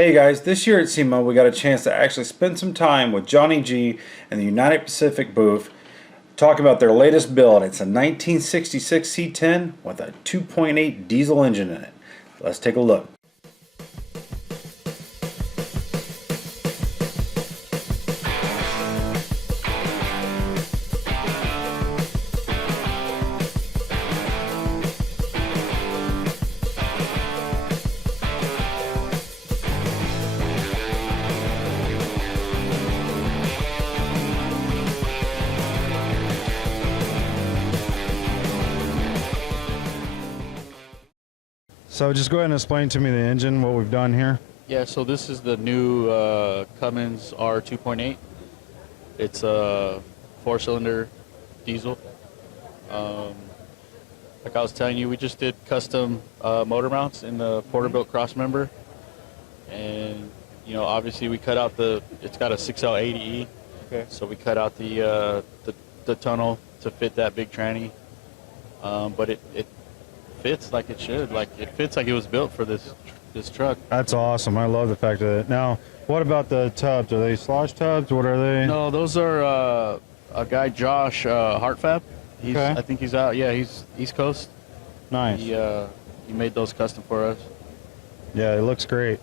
Hey guys, this year at Sema we got a chance to actually spend some time with Johnny G and the United Pacific booth talking about their latest build. It's a 1966 C10 with a 2.8 diesel engine in it. Let's take a look. So just go ahead and explain to me the engine, what we've done here. Yeah, so this is the new Cummins R 2.8. It's a 4-cylinder diesel. Like I was telling you, we just did custom motor mounts in the Porterbuilt cross member. And, you know, obviously we cut out it's got a 6L80E. Okay. So we cut out the tunnel to fit that big tranny. But it fits like it should. Like it fits like it was built for this truck. That's awesome. I love the fact of it. Now, what about the tubs? Are they slosh tubs? What are they? No, those are a guy, Josh Hartfab. Okay. I think he's out. Yeah, he's East Coast. Nice. He made those custom for us. Yeah, it looks great.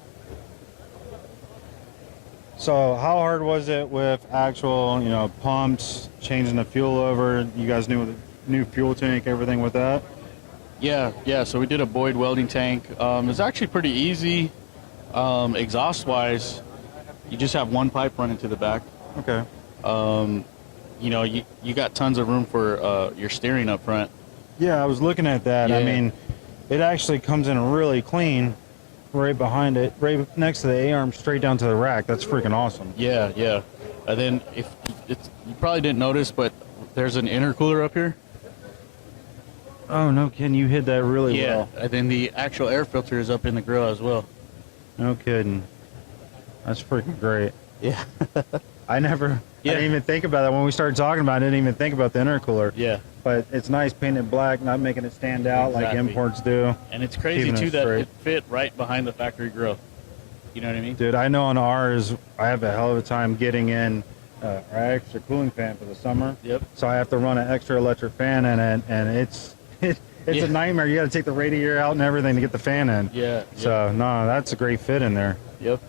So how hard was it with actual, pumps, changing the fuel over? You guys knew the new fuel tank, everything with that? Yeah. So we did a Boyd welding tank. It's actually pretty easy. Exhaust-wise, you just have one pipe running to the back. Okay. You got tons of room for your steering up front. Yeah, I was looking at that. Yeah. I mean, it actually comes in really clean right behind it, right next to the A-arm, straight down to the rack. That's freaking awesome. Yeah. And then you probably didn't notice, but there's an intercooler up here. Oh, no kidding. You hid that really well. Yeah, and then the actual air filter is up in the grill as well. No kidding. That's freaking great. Yeah. I didn't even think about that. When we started talking about it, I didn't even think about the intercooler. Yeah. But it's nice painted black, not making it stand out like imports do. And it's crazy, too, that it fit right behind the factory grill. You know what I mean? Dude, I know on ours, I have a hell of a time getting in our extra cooling fan for the summer. Yep. So I have to run an extra electric fan in it, and it's a nightmare. You got to take the radiator out and everything to get the fan in. Yeah. So, no, that's a great fit in there. Yep.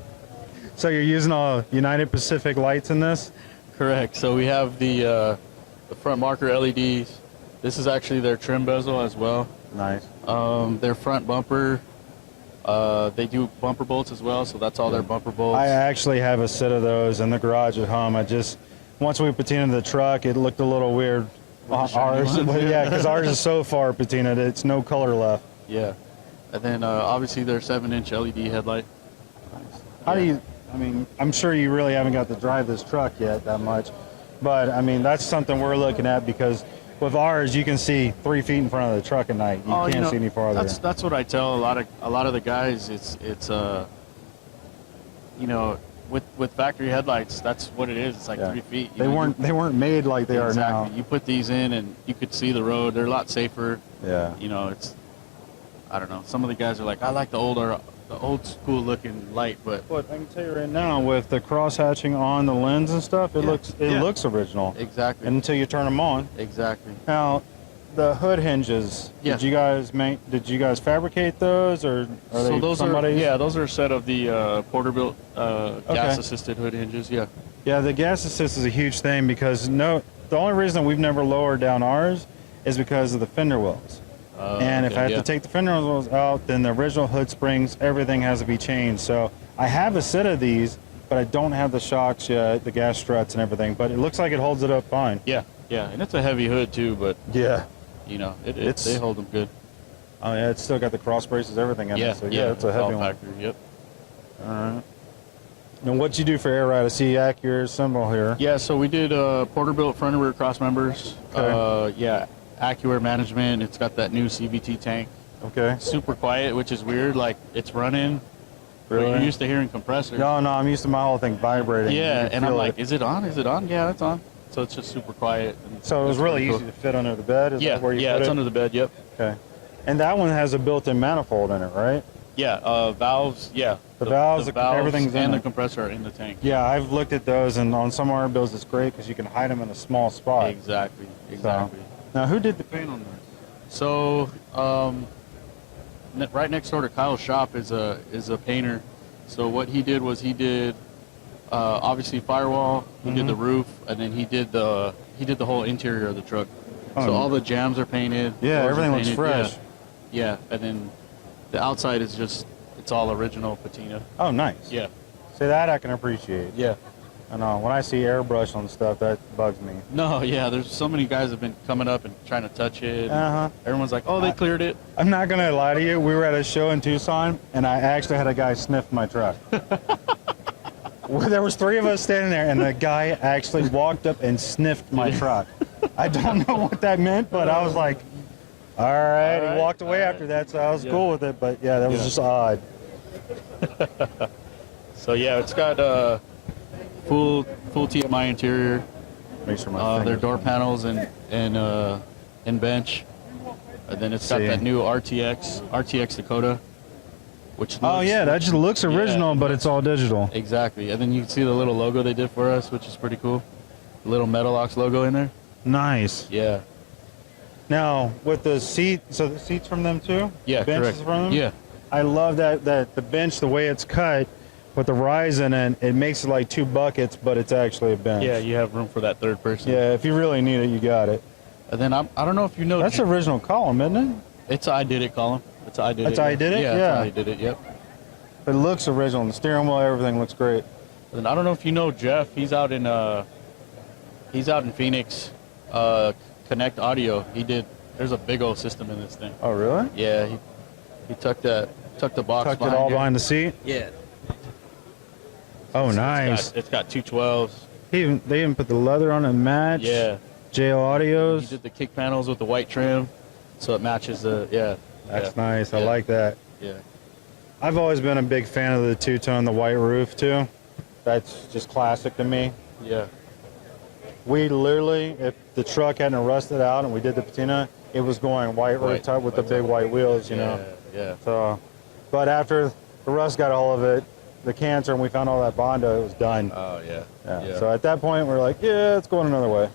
So you're using all United Pacific lights in this? Correct. So we have the front marker LEDs. This is actually their trim bezel as well. Nice. Their front bumper, they do bumper bolts as well, so that's all their bumper bolts. I actually have a set of those in the garage at home. Once we patinaed the truck, it looked a little weird. Ours, yeah, because ours is so far patinaed, it's no color left. Yeah. And then obviously their 7-inch LED headlight. Nice. How do you, I'm sure you really haven't got to drive this truck yet that much, but that's something we're looking at, because with ours you can see 3 feet in front of the truck at night. You can't see any farther. That's what I tell a lot of the guys. It's with factory headlights, that's what it is. It's like 3 feet. They weren't made like they are now. You put these in and you could see the road. They're a lot safer. Yeah. I don't know. Some of the guys are like, I like the old school looking light, but I can tell you right now, with the cross hatching on the lens and stuff, it looks original. Exactly. Until you turn them on. Exactly. Now, the hood hinges. Yeah. Did you guys fabricate those, or are they somebody's? Those are a set of the Porterbuilt gas assisted hood hinges. Yeah. Yeah, the gas assist is a huge thing, because the only reason we've never lowered down ours is because of the fender wells. And if I have to take the fender wells out, then the original hood springs, everything has to be changed. So I have a set of these, but I don't have the shocks yet, the gas struts and everything. But it looks like it holds it up fine. Yeah, and it's a heavy hood too, but yeah, they hold them good. Oh yeah, it's still got the cross braces, everything in it. So yeah, it's a heavy one. Factory, yep. All right. And what'd you do for air ride? I see Acura symbol here. Yeah, so we did Porterbuilt front and rear cross members. Okay. Acura management. It's got that new CVT tank. Okay. Super quiet, which is weird. Like, it's running. Really? You're used to hearing compressors. No, I'm used to my whole thing vibrating. Yeah, and I'm like, is it on? Is it on? Yeah, it's on. So it's just super quiet. So it was really easy to fit under the bed? Is that where you put it's it? under the bed, yep. Okay. And that one has a built-in manifold in it, right? Yeah, valves, The valves, valves everything's in and the it. compressor are in the tank. Yeah, I've looked at those, and on some of our builds, it's great because you can hide them in a small spot. Exactly. So, now, who did the paint on this? So, right next door to Kyle's shop is a painter. So what he did was he did obviously firewall, he did the roof, and then he did the whole interior of the truck. So all the jams are painted. Yeah, doors are everything looks painted, fresh. Yeah, and then the outside is just, it's all original patina. Oh, nice. Yeah. See, that I can appreciate. Yeah. I know. When I see airbrush on stuff, that bugs me. No, yeah, there's so many guys have been coming up and trying to touch it. Uh-huh. Everyone's like, oh, they cleared it. I'm not going to lie to you. We were at a show in Tucson, and I actually had a guy sniff my truck. There was 3 of us standing there, and the guy actually walked up and sniffed my truck. I don't know what that meant, but I was like, all right. He walked away after that, so I was cool with it. But, yeah, that was just odd. So, yeah, it's got full TMI interior. Make sure my Their door panels and bench. And then it's got that new RTX Dakota, which Oh, looks, yeah, that just looks original, yeah, but it's all digital. exactly. And then you can see the little logo they did for us, which is pretty cool. The little Metalux logo in there. Nice. Yeah. Now, with the seat, so the seats from them too? Yeah, Bench correct. is from them? Yeah. I love that the bench, the way it's cut with the rise in it, it makes it like 2 buckets, but it's actually a bench. Yeah, you have room for that third person. Yeah, if you really need it, you got it. And then I don't know if you know. That's original column, isn't it? It's I did it column. It's I did it. That's I did it? Yeah, Yeah. that's I did it. Yep. It looks original. The steering wheel, everything looks great. And I don't know if you know Jeff. He's out in Phoenix. Connect Audio. There's a big old system in this thing. Oh, really? Yeah, he tucked the box. Tucked it all here. behind the seat? Yeah. Oh, nice. It's got 212s. They even put the leather on it match. Yeah. JL Audios. He did the kick panels with the white trim, so it matches the That's nice. I Yeah. like that. Yeah. I've always been a big fan of the two-tone, the white roof too. That's just classic to me. Yeah. We literally, if the truck hadn't rusted out and we did the patina, it was going white roof type with the big white wheels, you know. Yeah. So, but after the rust got a hold of it, the cancer, and we found all that Bondo, it was done. Oh yeah. Yeah. So at that point, we're like, yeah, it's going another way.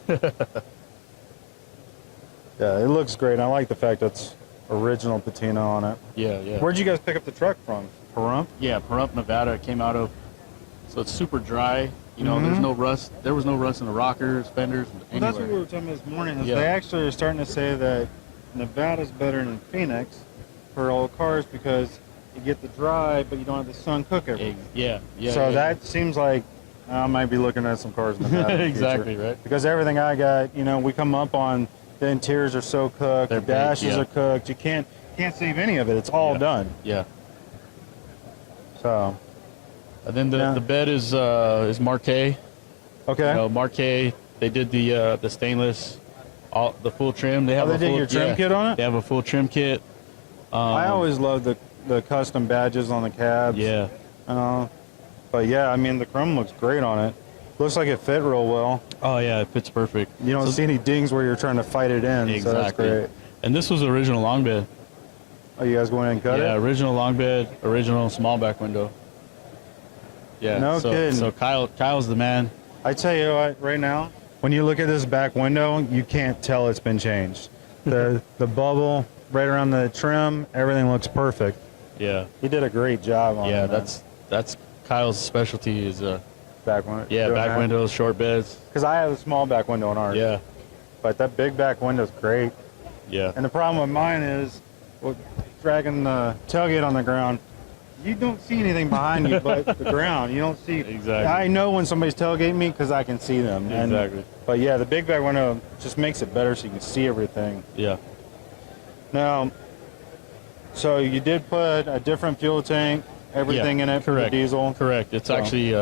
Yeah, it looks great. I like the fact that's original patina on it. Yeah. Where'd you guys pick up the truck from? Pahrump? Yeah, Pahrump, Nevada. It came out of, so it's super dry. You know, there's no rust. There was no rust in the rockers, fenders, Well, that's what we were talking about this morning. Is Yeah. They actually are starting to say that Nevada's better than Phoenix for old cars because you get the dry, but you don't have the sun cook it. Yeah. So that seems like I might be looking at some cars in Nevada. In the Exactly, future. right. Because everything I got, you know, we come up on the interiors are so cooked, They're the dashes baked, yeah. are cooked. You can't save any of it. It's all done. Yeah. So. And then the bed is Marquet. Okay. You know, Marquet. They did the stainless, the full trim. They have they a did full your trim kit on it? They have a full trim kit. I always love the custom badges on the cabs. Yeah. But yeah, I mean the chrome looks great on it. Looks like it fit real well. Oh yeah, it fits perfect. You don't see any dings where you're trying to fight it in. Exactly. So that's great. And this was original long bed. Oh, you guys going in and cut Yeah, it? original long bed, original small back window. Yeah. No so, kidding. So Kyle's the man. I tell you what, right now, when you look at this back window, you can't tell it's been changed. The bubble right around the trim, everything looks perfect. Yeah. He did a great job on it. Yeah, man. that's Kyle's specialty is back window. yeah, back windows, short beds. Because I have a small back window in ours. Yeah. But that big back window's great. Yeah. And the problem with mine is, dragging the tailgate on the ground, you don't see anything behind you but the ground. You don't see. Exactly. I know when somebody's tailgating me because I can see them. Exactly. But yeah, the big back window just makes it better so you can see everything. Yeah. Now, so you did put a different fuel tank, everything in it for the diesel. Correct. It's actually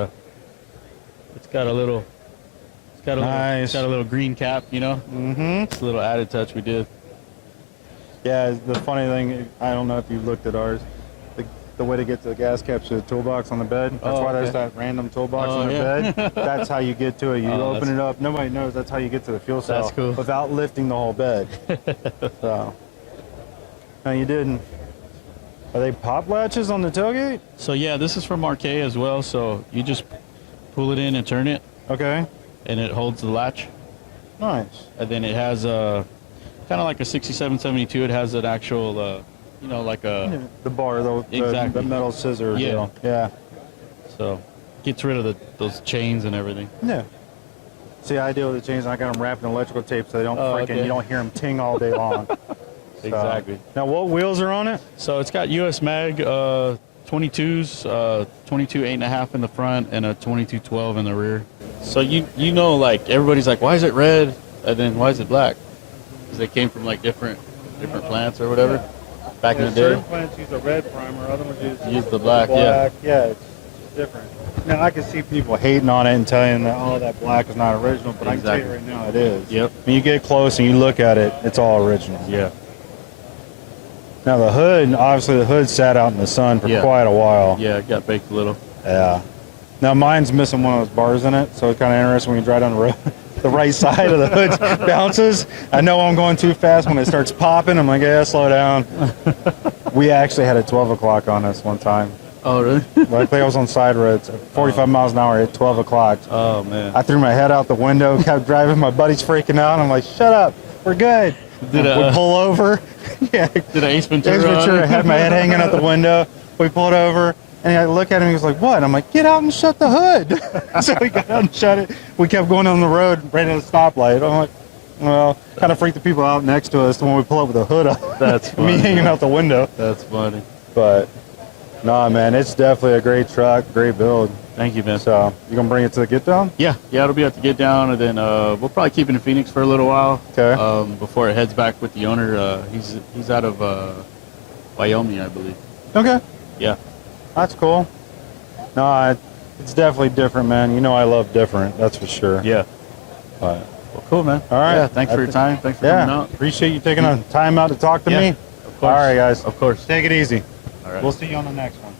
it's got a little green cap, you know. Mm-hmm. It's a little added touch we did. Yeah, the funny thing, I don't know if you've looked at ours, the way to get to the gas caps to the toolbox on the bed. That's why there's that random toolbox on the bed. That's how you get to it. You open it up. Nobody knows that's how you get to the fuel cell. That's cool. Without lifting the whole bed. So, no, you didn't. Are they pop latches on the tailgate? So yeah, this is from RK as well. So you just pull it in and turn it, Okay. and it holds the latch. Nice. And then it has a kind of like a 6772. It has an actual, like a The bar, the Exactly. metal scissor Yeah. deal. Yeah. so gets rid of those chains and everything. Yeah. See, I deal with the chains. I got them wrapped in electrical tape so they don't Okay. you don't hear them ting all day long. So, Exactly. now, what wheels are on it? So it's got US Mag 22s, 22 8.5 in the front and a 22 12 in the rear. So like everybody's like, why is it red and then why is it black? Because they came from like different plants or whatever back in the day. Certain plants use a red primer, other ones Use the black, yeah. Yeah, it's different. Now, I can see people hating on it and telling that, oh, that black is not original, but I can tell you right now it is. Yep. When you get close and you look at it, it's all original. Yeah. Now, the hood, obviously the hood sat out in the sun for Yeah. quite a while. Yeah, it got baked a little. Yeah. Now, mine's missing one of those bars in it, so it's kind of interesting when you drive down the road. The right side of the hood bounces. I know I'm going too fast when it starts popping. I'm like, yeah, slow down. We actually had a 12 o'clock on us one time. Oh, really? Luckily, I was on side roads, 45 miles an hour at 12 o'clock. Oh, man. I threw my head out the window, kept driving. My buddy's freaking out. I'm like, shut up. We're good. Did we pull over. Yeah. Did Ace Ventura? Ace Ventura had my head hanging out the window. We pulled over. And I look at him, he was like, what? I'm like, get out and shut the hood. So we got out and shut it. We kept going on the road right at a stoplight. I'm like, well, kind of freaked the people out next to us when we pull up with the hood up. That's funny. Me hanging out the window. That's funny. But, nah, man, it's definitely a great truck, great build. Thank you, man. So, you going to bring it to the get down? Yeah, it'll be at the get down, and then we'll probably keep it in Phoenix for a little while. Okay. Before it heads back with the owner. He's out of Wyoming, I believe. Okay. Yeah. That's cool. No, it's definitely different, man. You know I love different, that's for sure. Yeah. But, Well, cool, man. all right. Yeah, thanks for your time. Thanks for coming out. Appreciate you taking the time out to talk to Yeah, me. of course. All right, guys. Of course. Take it easy. All right. We'll see you on the next one.